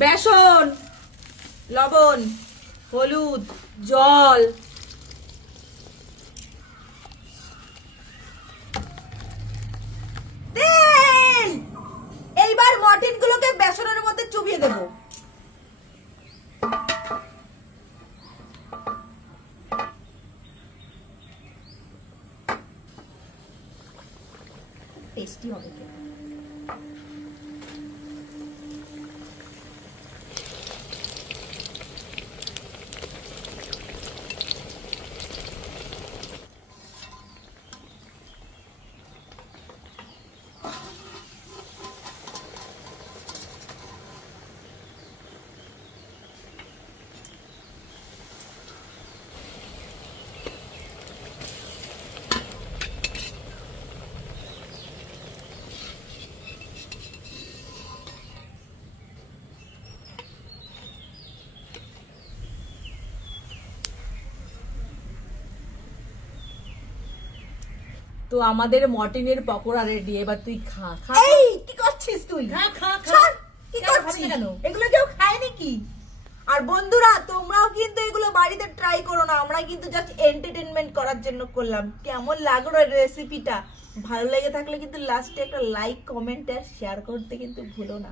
বেসন, লবণ, হলুদ, জল, তেল। এইবার মটন গুলোকে বেসনের মধ্যে চুবিয়ে দেবো। টেস্টি হবে। তো আমাদের মটনের পকোড়া রেডি। এবার তুই খা। খা। এই কি করছিস তুই? খা খা খা। কি করছিস? এগুলো কেউ খায় নাকি? আর বন্ধুরা, তোমরাও কিন্তু এগুলো বাড়িতে ট্রাই করো না। আমরা কিন্তু জাস্ট এন্টারটেইনমেন্ট করার জন্য করলাম। কেমন লাগলো রেসিপিটা? ভালো লেগে থাকলে কিন্তু লাস্টে একটা লাইক, কমেন্ট আর শেয়ার করতে কিন্তু ভুলো না।